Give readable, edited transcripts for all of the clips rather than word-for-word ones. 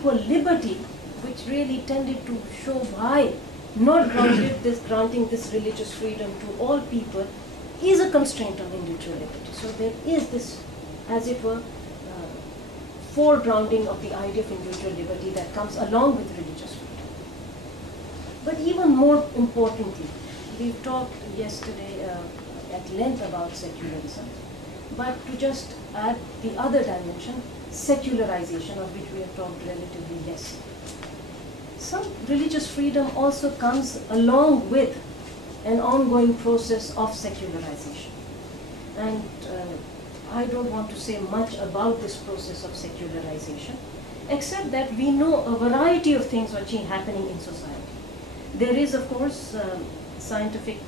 equal liberty, which really tended to show why not granting this religious freedom to all people is a constraint on individual liberty. So there is this, as it were, foregrounding of the idea of individual liberty that comes along with religious freedom. But even more importantly, we've talked yesterday at length about secularism, but to just add the other dimension, secularization, of which we have talked relatively less. Some religious freedom also comes along with an ongoing process of secularization. And I don't want to say much about this process of secularization, except that we know a variety of things which are happening in society. There is, of course, scientific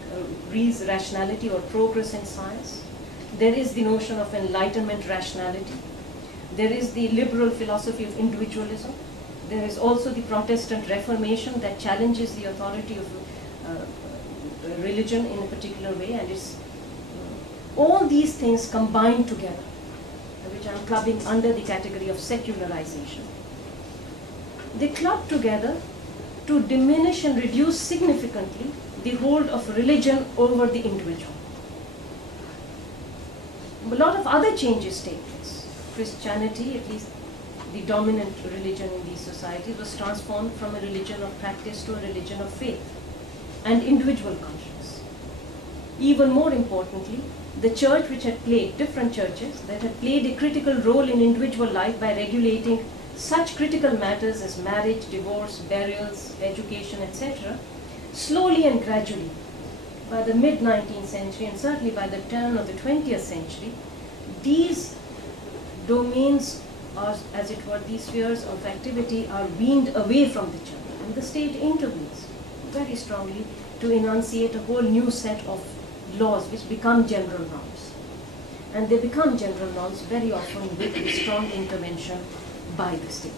rationality or progress in science. There is the notion of Enlightenment rationality. There is the liberal philosophy of individualism. There is also the Protestant Reformation that challenges the authority of religion in a particular way, and it's all these things combined together, which I'm clubbing under the category of secularization. They club together to diminish and reduce significantly the hold of religion over the individual. A lot of other changes take place. Christianity, at least the dominant religion in these societies, was transformed from a religion of practice to a religion of faith and individual conscience. Even more importantly, the church, which had played, different churches that had played a critical role in individual life by regulating such critical matters as marriage, divorce, burials, education, etc., slowly and gradually, by the mid-19th century and certainly by the turn of the 20th century, these domains, are, as it were, these spheres of activity are weaned away from the church, and the state intervenes very strongly to enunciate a whole new set of laws which become general norms. And they become general norms very often with a strong intervention by the state.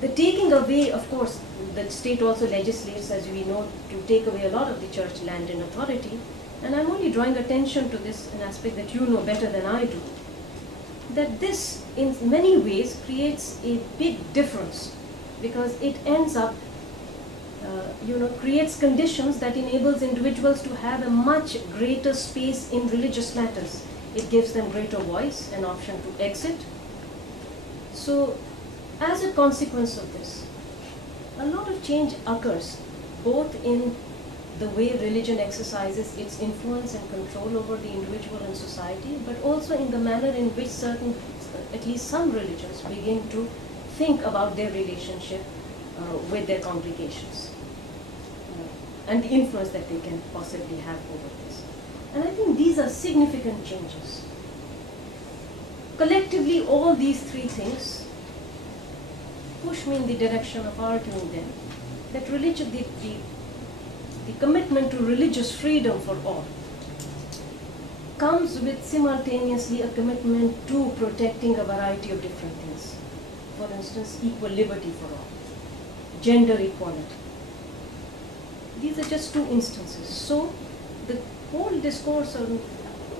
The taking away, of course, the state also legislates, as we know, to take away a lot of the church land and authority. And I'm only drawing attention to this, an aspect that you know better than I do, that this in many ways creates a big difference, because it ends up creates conditions that enables individuals to have a much greater space in religious matters. It gives them greater voice, an option to exit. So, as a consequence of this, a lot of change occurs, both in the way religion exercises its influence and control over the individual and society, but also in the manner in which certain, at least some religions, begin to think about their relationship with their congregations and the influence that they can possibly have over this. And I think these are significant changes. Collectively, all these three things push me in the direction of arguing then that religion, the commitment to religious freedom for all comes with simultaneously a commitment to protecting a variety of different things. For instance, equal liberty for all, gender equality. These are just two instances. So the whole discourse on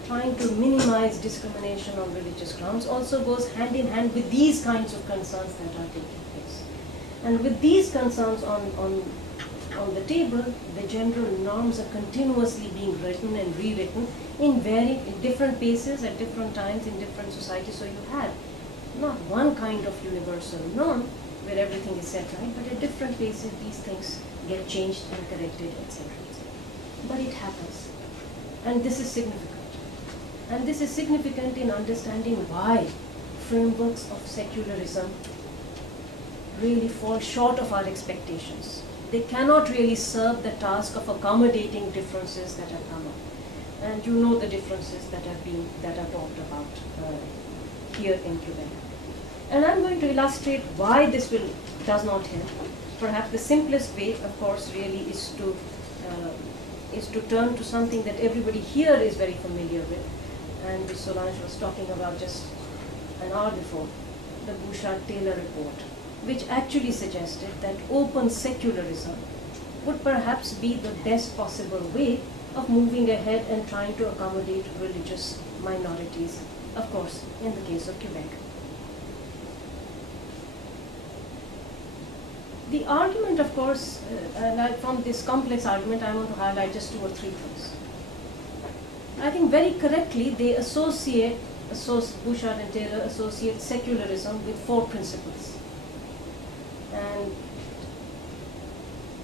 trying to minimize discrimination on religious grounds also goes hand in hand with these kinds of concerns that are taking place. And with these concerns on the table, the general norms are continuously being written and rewritten in different paces at different times in different societies. So you have not one kind of universal norm where everything is set right, but at different paces these things get changed and corrected, etc. But it happens. And this is significant. And this is significant in understanding why frameworks of secularism really fall short of our expectations. They cannot really serve the task of accommodating differences that have come up. And you know the differences that are talked about here in Quebec. And I'm going to illustrate why this does not help. Perhaps the simplest way, of course, really is to turn to something that everybody here is very familiar with, and which Solange was talking about just an hour before, the Bouchard-Taylor report, which actually suggested that open secularism would perhaps be the best possible way of moving ahead and trying to accommodate religious minorities, of course, in the case of Quebec. The argument, of course, from this complex argument, I want to highlight just 2 or 3 things. I think very correctly they Bouchard and Taylor associate secularism with 4 principles. And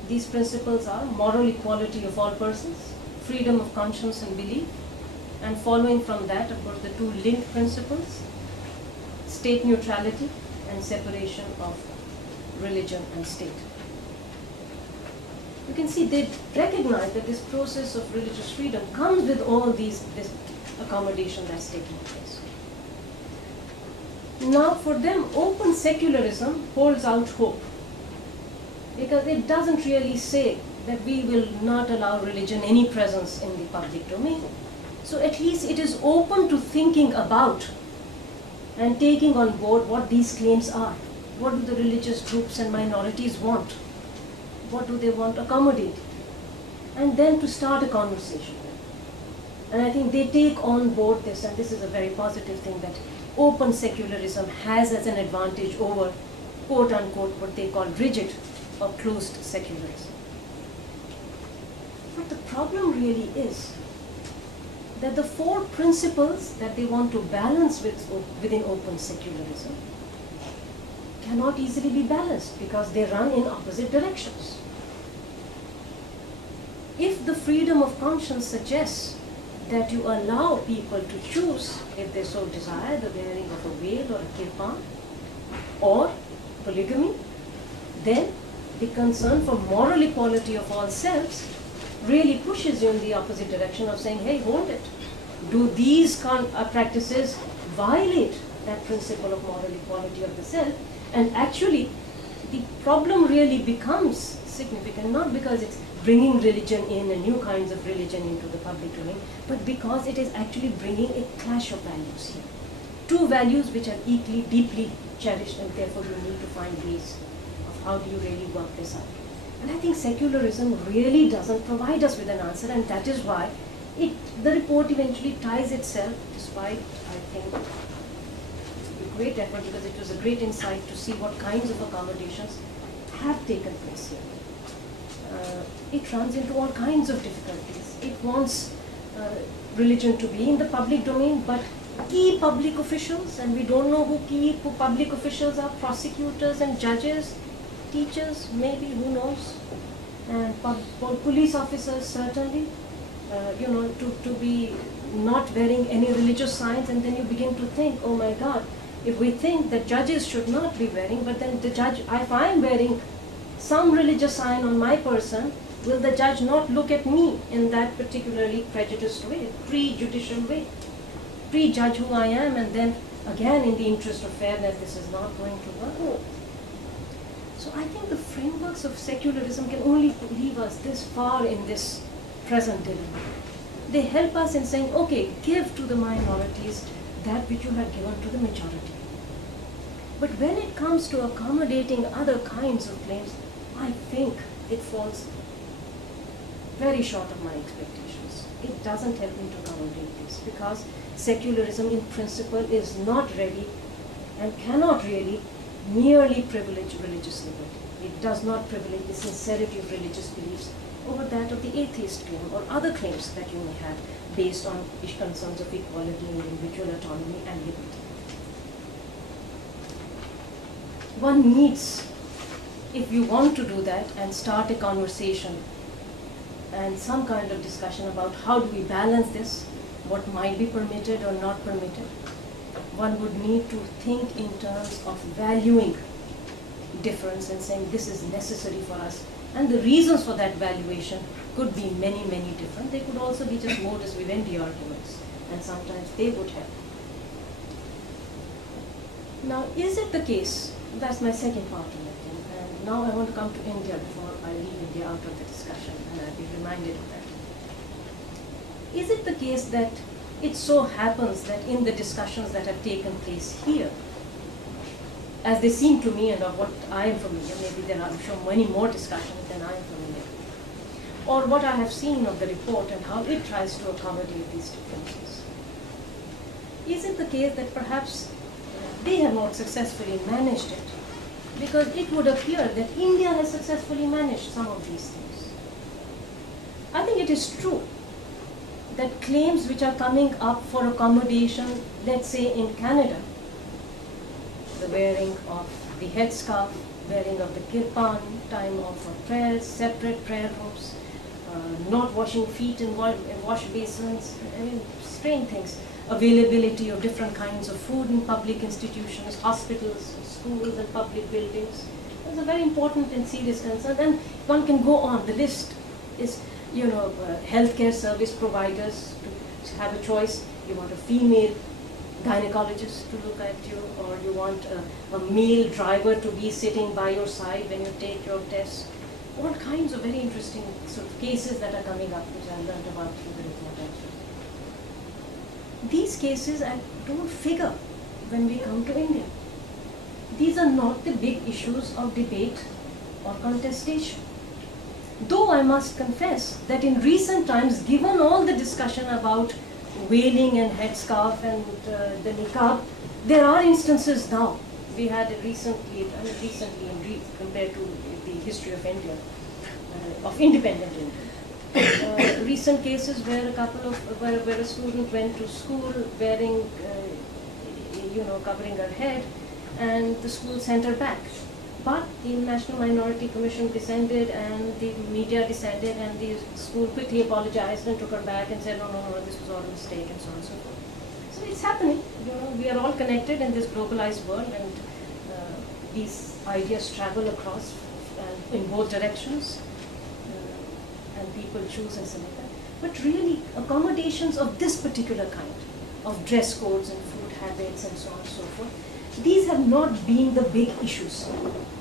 these principles are moral equality of all persons, freedom of conscience and belief, and following from that, of course, the 2 linked principles, state neutrality and separation of religion and state. You can see they recognize that this process of religious freedom comes with all this accommodation that's taking place. Now for them, open secularism holds out hope, because it doesn't really say that we will not allow religion any presence in the public domain. So at least it is open to thinking about and taking on board what these claims are. What do the religious groups and minorities want? What do they want accommodated? And then to start a conversation. And I think they take on board this, and this is a very positive thing, that open secularism has as an advantage over, quote unquote, what they call rigid or closed secularism. But the problem really is that the 4 principles that they want to balance within open secularism cannot easily be balanced, because they run in opposite directions. If the freedom of conscience suggests that you allow people to choose, if they so desire, the wearing of a veil or a kirpan, or polygamy, then the concern for moral equality of all selves really pushes you in the opposite direction of saying, hey, hold it. Do these practices violate that principle of moral equality of the self? And actually, the problem really becomes significant, not because it's bringing religion in and new kinds of religion into the public domain, but because it is actually bringing a clash of values here. 2 values which are equally, deeply cherished, and therefore you need to find ways of how do you really work this out. And I think secularism really doesn't provide us with an answer, and that is why the report eventually ties itself, despite, I think, a great effort, because it was a great insight to see what kinds of accommodations have taken place here. It runs into all kinds of difficulties. It wants religion to be in the public domain, but key public officials, and we don't know who key public officials are, prosecutors and judges, teachers, maybe, who knows, and police officers certainly, to be not wearing any religious signs, and then you begin to think, oh my God, if we think that judges should not be wearing, but then the judge, if I am wearing some religious sign on my person, will the judge not look at me in that particularly prejudiced way, prejudicial way, prejudge who I am, and then again in the interest of fairness, this is not going to work. So I think the frameworks of secularism can only leave us this far in this present dilemma. They help us in saying, okay, give to the minorities that which you have given to the majority. But when it comes to accommodating other kinds of claims, I think it falls very short of my expectations. It doesn't help me to accommodate this, because secularism in principle is not ready and cannot really merely privilege religious liberty. It does not privilege the sincerity of religious beliefs over that of the atheist claim or other claims that you may have based on concerns of equality, individual autonomy and liberty. One needs, if you want to do that and start a conversation and some kind of discussion about how do we balance this, what might be permitted or not permitted, one would need to think in terms of valuing difference and saying this is necessary for us. And the reasons for that valuation could be many, many different. They could also be just modus vivendi arguments, and sometimes they would help. Now, is it the case, that's my second part in it, and now I want to come to India before I leave India out of the discussion, and I'll be reminded of that. Is it the case that it so happens that in the discussions that have taken place here, as they seem to me and of what I am familiar, maybe there are, I'm sure, many more discussions than I am familiar with, or what I have seen of the report and how it tries to accommodate these differences. Is it the case that perhaps they have not successfully managed it because it would appear that India has successfully managed some of these things. I think it is true that claims which are coming up for accommodation, let's say in Canada, the wearing of the headscarf, wearing of the kirpan, time of prayers, separate prayer rooms, not washing feet in wash basins, I mean, strange things. Availability of different kinds of food in public institutions, hospitals, schools and public buildings. It's a very important and serious concern, and one can go on. The list is, healthcare service providers to have a choice. You want a female gynecologist to look at you, or you want a male driver to be sitting by your side when you take your test. All kinds of very interesting sort of cases that are coming up, which I learned about through the report actually. These cases don't figure when we come to India. These are not the big issues of debate or contestation. Though I must confess that in recent times, given all the discussion about veiling and headscarf and the niqab, there are instances now. We had it recently compared to the history of India, of independent India. Recent cases where where a student went to school wearing, covering her head, and the school sent her back. But the National Minority Commission descended, and the media descended, and the school quickly apologized and took her back and said, no, this was all a mistake, and so on and so forth. So it's happening. We are all connected in this globalized world, and these ideas travel across in both directions. And people choose and select that. But really, accommodations of this particular kind, of dress codes and food habits and so on and so forth, these have not been the big issues.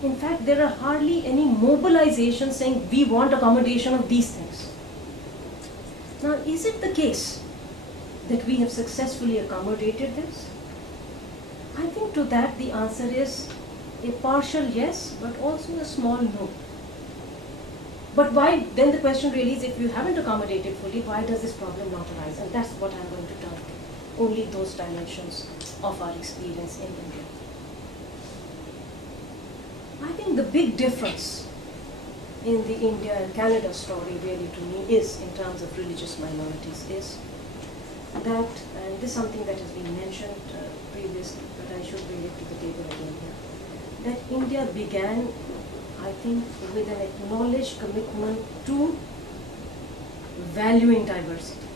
In fact, there are hardly any mobilizations saying we want accommodation of these things. Now, is it the case that we have successfully accommodated this? I think to that the answer is a partial yes, but also a small no. But why, then the question really is, if you haven't accommodated fully, why does this problem not arise? And that's what I'm going to turn to, only those dimensions of our experience in India. I think the big difference in the India and Canada story really to me is, in terms of religious minorities, is that, and this is something that has been mentioned previously, but I should bring it to the table again here, that India began, I think, with an acknowledged commitment to valuing diversity.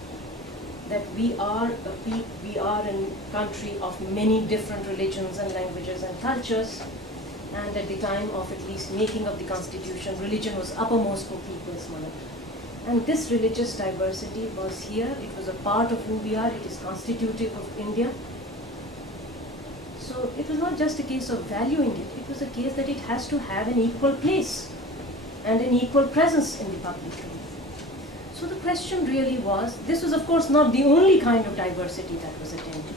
That we are a country of many different religions and languages and cultures, and at the time of at least making of the constitution, religion was uppermost for people's mind. And this religious diversity was here, it was a part of who we are, it is constitutive of India. So it was not just a case of valuing it, it was a case that it has to have an equal place and an equal presence in the public domain. So the question really was, this was of course not the only kind of diversity that was attended to.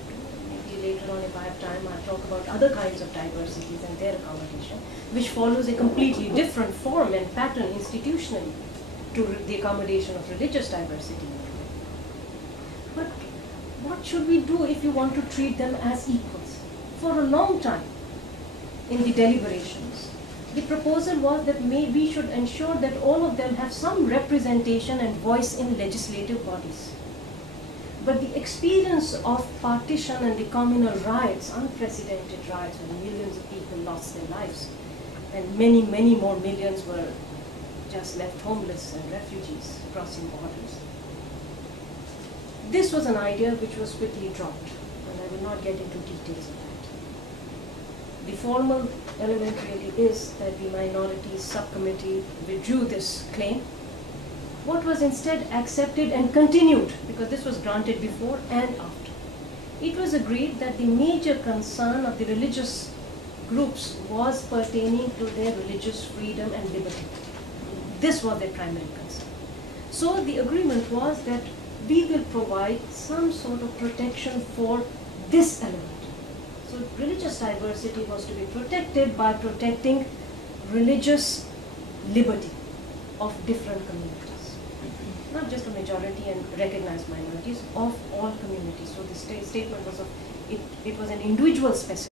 Maybe later on, if I have time, I'll talk about other kinds of diversities and their accommodation, which follows a completely different form and pattern institutionally to the accommodation of religious diversity. But what should we do if you want to treat them as equals? For a long time in the deliberations, the proposal was that we should ensure that all of them have some representation and voice in legislative bodies. But the experience of partition and the communal riots, unprecedented riots when millions of people lost their lives, and many, many more millions were just left homeless and refugees crossing borders. This was an idea which was quickly dropped, and I will not get into details of that. The formal element really is that the minorities subcommittee withdrew this claim. What was instead accepted and continued, because this was granted before and after, it was agreed that the major concern of the religious groups was pertaining to their religious freedom and liberty. This was their primary concern. So the agreement was that we will provide some sort of protection for this element. So religious diversity was to be protected by protecting religious liberty of different communities. Not just a majority and recognized minorities, of all communities. So the statement was of, it was an individual specific.